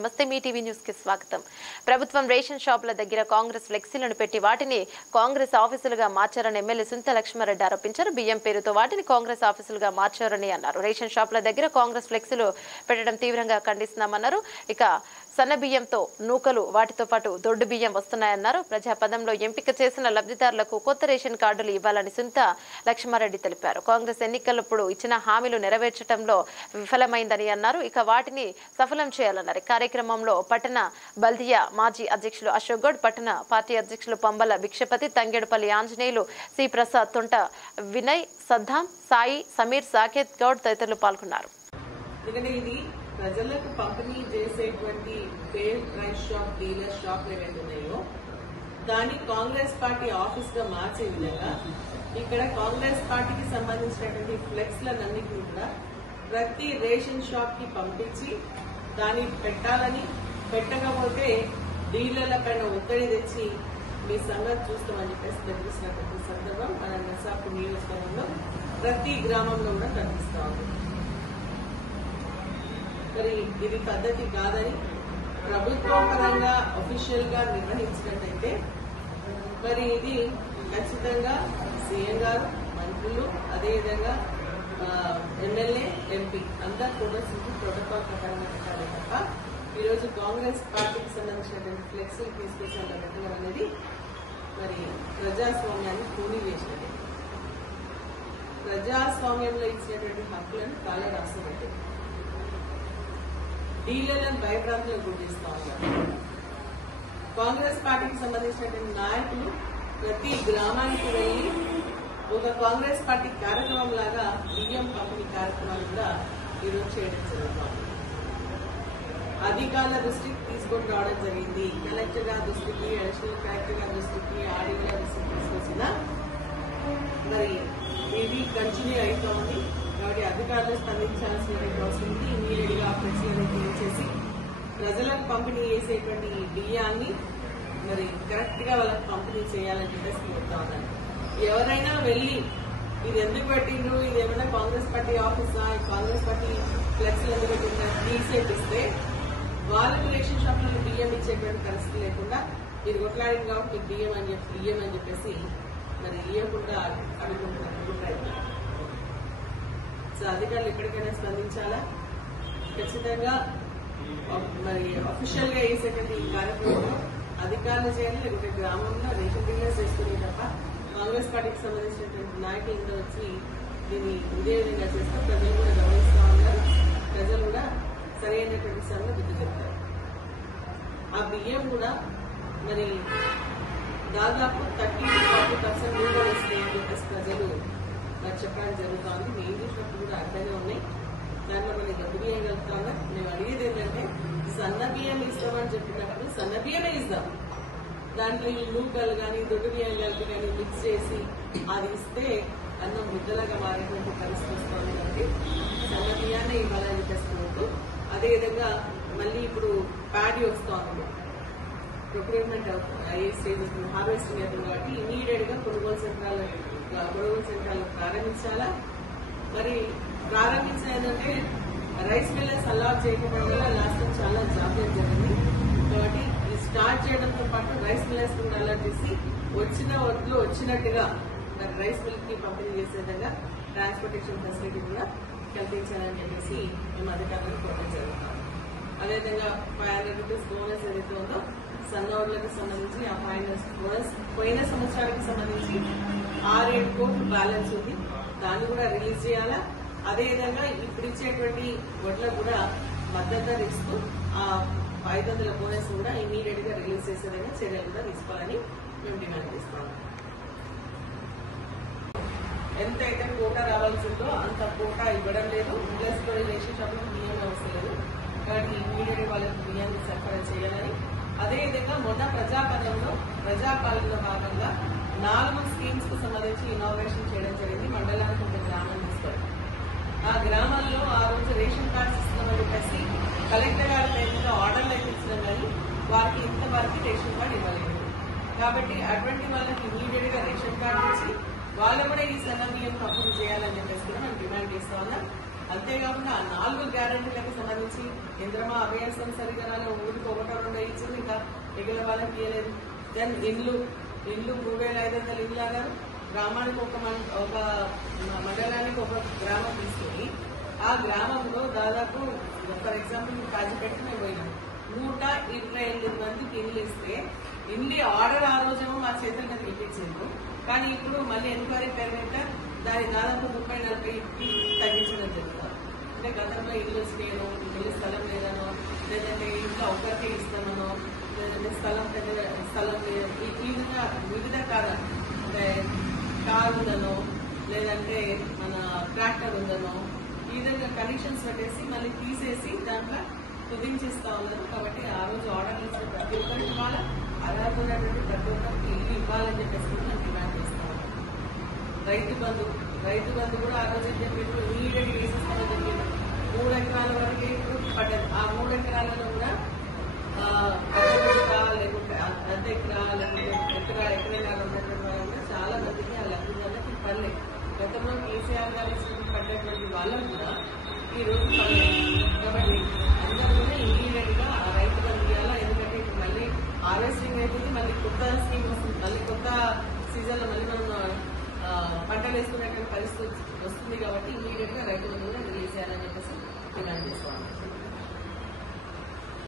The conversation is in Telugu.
నమస్తే మీ టీవీ న్యూస్ కి స్వాగతం. ప్రభుత్వం రేషన్ షాపుల దగ్గర కాంగ్రెస్ ఫ్లెక్సీలను పెట్టి వాటిని కాంగ్రెస్ ఆఫీసులుగా మార్చారని ఎమ్మెల్యే సుంత లక్ష్మారెడ్డి ఆరోపించారు. బియ్యం పేరుతో వాటిని కాంగ్రెస్ ఆఫీసులుగా మార్చారని అన్నారు. రేషన్ షాపుల దగ్గర కాంగ్రెస్ ఫ్లెక్సీలు పెట్టడం తీవ్రంగా ఖండిస్తున్నామన్నారు. ఇక సన్న బియ్యంతో నూకలు వాటితో పాటు దొడ్డు బియ్యం వస్తున్నాయన్నారు. ప్రజాపదంలో ఎంపిక చేసిన లబ్ధిదారులకు కొత్త రేషన్ కార్డులు ఇవ్వాలని సుంత లక్ష్మారెడ్డి తెలిపారు. కాంగ్రెస్ ఎన్నికలప్పుడు ఇచ్చిన హామీలు నెరవేర్చడంలో విఫలమైందని అన్నారు. ఇక వాటిని సఫలం చేయాలన్నారు. కార్యక్రమంలో పట్టణ బల్దియా మాజీ అధ్యక్షులు అశోక్ గౌడ్, పట్టణ పార్టీ అధ్యక్షులు పంబల భిక్షపతి, తంగేడుపల్లి ఆంజనేయులు, సి ప్రసాద్, తొంట వినయ్, సద్దాం, సాయి, సమీర్, సాకేత్ గౌడ్ తదితరులు పాల్గొన్నారు. ప్రజలకు పంపిణీ చేసేటువంటి fair price shop, dealer shop ఏవైతే ఉన్నాయో దాన్ని కాంగ్రెస్ పార్టీ ఆఫీస్ గా మార్చే విధంగా ఇక్కడ కాంగ్రెస్ పార్టీకి సంబంధించినటువంటి ఫ్లెక్స్లన్నింటినీ కూడా ప్రతి రేషన్ షాప్ కి పంపించి దాన్ని పెట్టాలని, పెట్టకపోతే డీలర్ల పైన ఒత్తిడి తెచ్చి మీ సంగతి చూస్తామని చెప్పేసి తెలిపిస్తున్నటువంటి సందర్భం మన నర్సాపూర్ నియోజకవర్గంలో ప్రతి గ్రామంలో కూడా కనిపిస్తా ఉంది. మరి ఇది పద్ధతి కాదని ప్రభుత్వం పరంగా అఫీషియల్ గా నిర్వహించినట్టయితే మరి ఇది ఖచ్చితంగా సీఎం గారు, మంత్రులు, అదేవిధంగా ఎమ్మెల్యే, ఎంపీ అందరూ కూడా ప్రోటోకాల్ ప్రకారం పెట్టాలి తప్ప ఈరోజు కాంగ్రెస్ పార్టీకి సంబంధించినటువంటి ఫ్లెక్సీలు తీసుకొచ్చి పెట్టడం అనేది మరి ప్రజాస్వామ్యాన్ని కూలీ వేసినది. ప్రజాస్వామ్యంలో ఇచ్చినటువంటి హక్కులను కాలే రాస్తున్నట్టు డీలర్లను భయభ్రాంతులకు గురిస్తూ ఉన్నారు. కాంగ్రెస్ పార్టీకి సంబంధించినటువంటి నాయకులు ప్రతి గ్రామానికి వెళ్లి ఒక కాంగ్రెస్ పార్టీ కార్యక్రమం లాగా బియ్యం పంపిణీ కార్యక్రమాలు కూడా ఈరోజు చేయడం జరుగుతుంది. అధికారుల దృష్టికి తీసుకొని రావడం జరిగింది. కలెక్టర్ గారి దృష్టికి, అడిషనల్ కలెక్టర్ గారి దృష్టికి, ఆర్డీఓ గారి దృష్టికి తీసుకొచ్చిన మరి ఇది కంటిన్యూ అవుతా ఉంది. కాబట్టి అధికారులు స్పందించాల్సిన అవసరం ఉంది. ఇమీడియట్ గా ఫ్లెక్సీలను క్లియర్ చేసి ప్రజలకు పంపిణీ చేసేటువంటి బియ్యాన్ని మరి కరెక్ట్ గా వాళ్ళకి పంపిణీ చేయాలని చెప్పేసి కోరుతా ఉన్నాను. ఎవరైనా వెళ్లి ఇది ఎందుకు పెట్టిండ్రు, ఇది ఏమైనా కాంగ్రెస్ పార్టీ ఆఫీసా, కాంగ్రెస్ పార్టీ ఫ్లెక్సీలు ఎందుకు పెట్టిందా తీసేపిస్తే వాళ్ళకు రేషన్ షాపులలో బియ్యం ఇచ్చేటువంటి పరిస్థితి లేకుండా ఇది కొట్లాడింది కాబట్టి మీకు బియ్యం అని చెప్పేసి మరి ఇవ్వకుండా అడుగుకుంటున్నారు. సో అధికారులు ఎక్కడికైనా స్పందించాలా, ఖచ్చితంగా మరి అఫీషియల్ గా వేసేటువంటి ఈ కార్యక్రమంలో అధికారులు చేయాలి, లేకపోతే గ్రామంలో రేషన్ డీలర్స్ వేసుకుని తప్ప కాంగ్రెస్ పార్టీకి సంబంధించినటువంటి నాయకులతో వచ్చి దీన్ని ఇదే విధంగా చేస్తే ప్రజలు కూడా గమనిస్తా ఉన్నారు. ప్రజలు కూడా సరైనటువంటి సమయంలో బుద్ధి చెప్తారు. ఆ బియ్యం కూడా మరి దాదాపు 30-40% కూడా వస్తాయని చెప్పేసి ప్రజలు మరి చెప్పడం జరుగుతుంది. మేము చూసినప్పుడు కూడా అర్థంగా ఉన్నాయి. దాంట్లో మనం దొడ్డు బియ్యం కలుపుతామా, మేము అడిగేది ఏంటంటే సన్న బియ్యం ఇస్తామని చెప్పినప్పుడు సన్న బియ్యమే ఇస్తాం. దాంట్లో ఈ నూకలు కానీ దొడ్డు బియ్యం కలిపి కానీ మిక్స్ చేసి అది ఇస్తే అన్నం ముద్దలాగా మారేటువంటి పరిస్థితి వస్తుంది. కాబట్టి సన్న బియ్యాన్ని ఇవ్వాలని చెప్పేసుకుంటూ అదేవిధంగా మళ్ళీ ఇప్పుడు ప్యాడీ వస్తూ ఉంది, ప్రొక్యూర్మెంట్ అయ్యే స్టేజ్ హార్వెస్టింగ్ అవుతుంది. కాబట్టి ఇమీడియట్ గా కొనుగోలు సెంటర్లు ప్రారంభించాలా. మరి ప్రారంభించేదంటే రైస్ మిల్లర్స్ అలౌ చేయకపోవడం వల్ల లాస్ట్ టైం చాలా జాబ్లెట్ జరిగింది. కాబట్టి ఈ స్టార్ట్ చేయడంతో పాటు రైస్ మిల్లర్స్ కూడా అలౌట్ చేసి వచ్చిన వడ్లు వచ్చినట్టుగా మరి రైస్ మిల్ కి పంపిణీ చేసే విధంగా ట్రాన్స్పోర్టేషన్ ఫెసిలిటీ కూడా కల్పించాలని చెప్పేసి మేము అధికారులను కోరడం జరుగుతాం. అదేవిధంగా 500 రూపీస్ బోనస్ ఏదైతే ఉందో సన్నోడ్లకు సంబంధించి ఆ 500 బోనస్ పోయిన సంవత్సరానికి సంబంధించి 6-7 కోట్లు బ్యాలెన్స్ ఉంది, దాన్ని కూడా రిలీజ్ చేయాలా. అదేవిధంగా ఇప్పుడు ఇచ్చేటువంటి వడ్లకు కూడా మద్దతు ఇస్తూ ఆ 500 బోనస్ కూడా ఇమీడియట్ గా రిలీజ్ చేసే విధంగా చర్యలు కూడా తీసుకోవాలని మేము డిమాండ్ చేస్తాము. ఎంతైతే కోటా రావాల్సిందో అంత కోటా ఇవ్వడం లేదు. ప్లస్ రేషన్ షాప్లో బియ్యం అవసరం లేదు. కాబట్టి ఇమీడియట్ వాళ్ళకి బియ్యాన్ని సరఫరా చేయాలని, అదేవిధంగా మొన్న ప్రజాపాలనలో భాగంగా 4 స్కీమ్స్ కు సంబంధించి ఇనాగ్రేషన్ చేయడం జరిగింది. మండలానికి ఒక గ్రామం తీసుకొని ఆ గ్రామాల్లో ఆ రోజు రేషన్ కార్డ్స్ ఇస్తున్నామని చెప్పేసి కలెక్టర్ గారి నేరుగా ఆర్డర్లు అయితే ఇచ్చినాం, కానీ వారికి ఇంతవరకు రేషన్ కార్డు ఇవ్వలేదు. కాబట్టి అటువంటి వాళ్ళకి ఇమీడియట్ గా రేషన్ కార్డు ఇచ్చి వాళ్ళు కూడా ఈ సన్న బియ్యం పంపిణీ చేయాలని చెప్పేసి కూడా మనం డిమాండ్ చేస్తా ఉన్నాం. అంతేకాకుండా ఆ 4 గ్యారంటీలకు సంబంధించి ఇంద్రమా అభయాసం సరిగా ఊరికి 1-2 ఇచ్చింది, ఇంకా మిగిలిన వాళ్ళకి ఇవ్వలేదు. దెన్ ఇండ్లు 3,500 ఇండ్లు అన్నారు. గ్రామానికి ఒక మండలానికి ఒక గ్రామం తీసుకుని ఆ గ్రామంలో దాదాపు ఫర్ ఎగ్జాంపుల్ కాజీపేట మేము పోయినాం, 128 మందికి ఇండ్లు ఇస్తే ఇండ్లు ఆర్డర్ ఆ రోజేమో మా చేతుల మీద ఇప్పించారు. కానీ ఇప్పుడు మళ్ళీ ఎంక్వైరీ పేరు మీద దాని దాదాపు 30-40కి తగ్గించడం జరుగుతుంది. అంటే గతంలో ఇల్లు వచ్చినాయనో, ఇల్లు స్థలం లేదనో, లేదంటే ఇంట్లో ఒకరికే ఇస్తామనో, లేదంటే పెద్ద స్థలం లేదు, ఈ విధంగా వివిధ కారణాలు అంటే కారు ఉందనో, లేదంటే మన ట్రాక్టర్ ఉందనో, ఈ విధంగా కండిషన్స్ పెట్టేసి మళ్ళీ తీసేసి దాంట్లో కుదించేస్తా ఉన్నారు. కాబట్టి ఆ రోజు ఆర్డర్లు ఇచ్చిన ప్రతి ఒక్కరికి ఇవ్వాలా, అర్హత ఉన్నటువంటి ప్రతి ఒక్కరికి ఇల్లు ఇవ్వాలని చెప్పేసి కూడా మేము డిమాండ్ చేస్తా ఉన్నాం. రైతు బంధు కూడా ఆ రోజు చెప్పి ఇమీడియట్ వేసేస్తామని చెప్పింది. 3 ఎకరాల వరకు ఇప్పుడు పడ్డది. ఆ 3 ఎకరాలలో కూడా లేకుంటే అర్ధ ఎకరా లేకుంటే ఎకరాలు ఉన్నటువంటి వాళ్ళు కూడా చాలా మందికి ఆ లబ్ధిదారులకి పడలేదు. గతంలో కేసీఆర్ గారు పడ్డటువంటి వాళ్ళకు కూడా ఈ రోజు పడలేదు. కాబట్టి అందరూ కూడా ఇమీడియట్ గా ఆ రైతు బంధు ఇవ్వాలా. ఎందుకంటే ఇప్పుడు మళ్ళీ హార్వెస్టింగ్ అయిపోతుంది, మళ్ళీ కొత్త స్కీమ్ వస్తుంది, మళ్ళీ కొత్త సీజన్ లో మళ్ళీ మనం పంటలు వేసుకునేటువంటి పరిస్థితి వస్తుంది. కాబట్టి ఇమీడియట్ గా రైతులను కూడా రిలీజ్ చేయాలని చెప్పేసి డిమాండ్ చేసుకోవాలి.